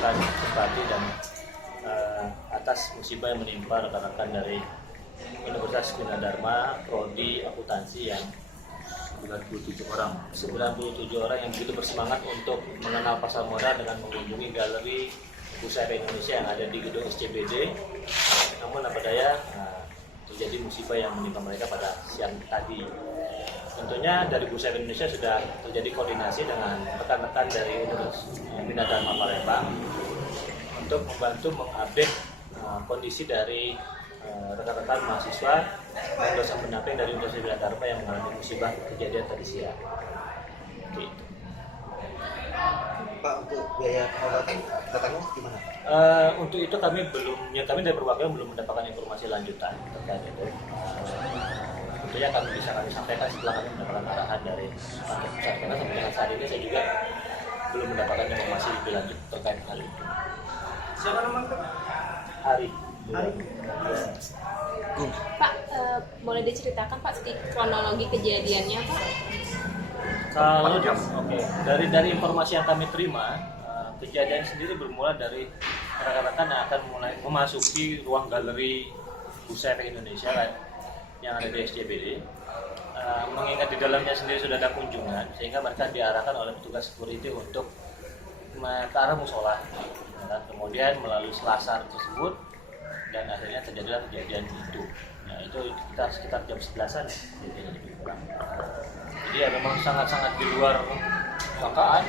mengucapkan simpati dan atas musibah yang menimpa rekan-rekan dari Universitas Gunadarma Prodi Akuntansi yang 97 orang yang begitu bersemangat untuk mengenal pasar modal dengan mengunjungi galeri Bursa Efek Indonesia yang ada di gedung SCBD. Namun apa daya terjadi musibah yang menimpa mereka pada siang tadi. Tentunya dari Bursa Efek Indonesia sudah terjadi koordinasi dengan rekan-rekan dari Universitas Gunadarma Palembang untuk membantu mengupdate kondisi dari rekan-rekan mahasiswa dan dosen pendamping dari Universitas Gunadarma yang mengalami musibah kejadian tadi siang. Gitu. Pak, untuk biaya pengobatan datangnya gimana? Untuk itu kami dari perwakilan belum mendapatkan informasi lanjutan terkait itu. Tentunya kami sampaikan setelah kami mendapatkan arahan dari kantor pusat, karena sampai dengan saat ini saya juga belum mendapatkan informasi lebih lanjut terkait hal itu. Siapa namanya? Hari. Pak, boleh diceritakan Pak sedikit kronologi kejadiannya Pak? Kalau dari informasi yang kami terima, kejadian sendiri bermula dari rekan-rekan yang akan mulai memasuki ruang galeri Bursa Efek Indonesia yang ada di SCBD. Mengingat di dalamnya sendiri sudah ada kunjungan, sehingga mereka diarahkan oleh petugas security untuk ke arah musola. Kemudian melalui selasar tersebut dan akhirnya terjadilah kejadian itu. Nah, itu sekitar jam 11-an kejadian lebih kurang. Jadi ya memang sangat-sangat di luar sangkaan.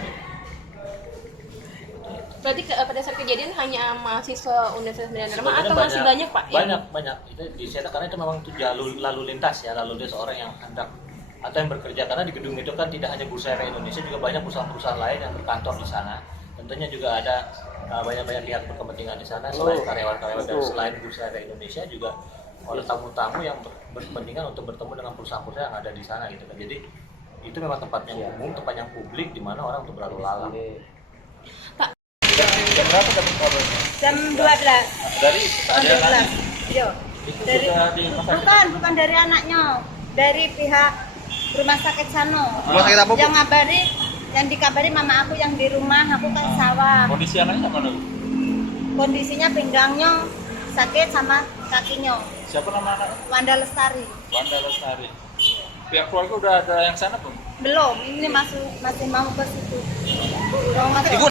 Berarti pada saat kejadian hanya mahasiswa Universitas Gunadarma atau Sebenarnya masih banyak Pak? Banyak. Itu di sana karena itu memang itu lalu lintas ya, lalu lintas orang yang hendak atau yang bekerja, karena di gedung itu kan tidak hanya Bursa Efek Indonesia, juga banyak perusahaan-perusahaan lain yang berkantor di sana. Tentunya juga ada banyak pihak berkepentingan di sana selain karyawan-karyawan dan selain Bursa Efek Indonesia juga oleh tamu-tamu yang berkepentingan untuk bertemu dengan perusahaan-perusahaan yang ada di sana gitu kan. Jadi itu memang tempat yang umum, tempat yang publik di mana orang untuk berlalu lalang. Jam berapa dapat kabar? Jam 12. Dari Jam 12. Yo. itu Dari sudah di rumah sakit. bukan dari anaknya, dari pihak rumah sakit Sano. Rumah sakit apa, Bu? Yang dikabari mama aku yang di rumah, aku kan sawah. Kondisi anaknya mana, Bu? Kondisinya pinggangnya sakit sama kakinya. Siapa nama anaknya? Wanda Lestari. Wanda Lestari. Pihak keluarga udah ada yang sana, Bu? Belum, ini masih mau ke situ. Mau masuk. Ibu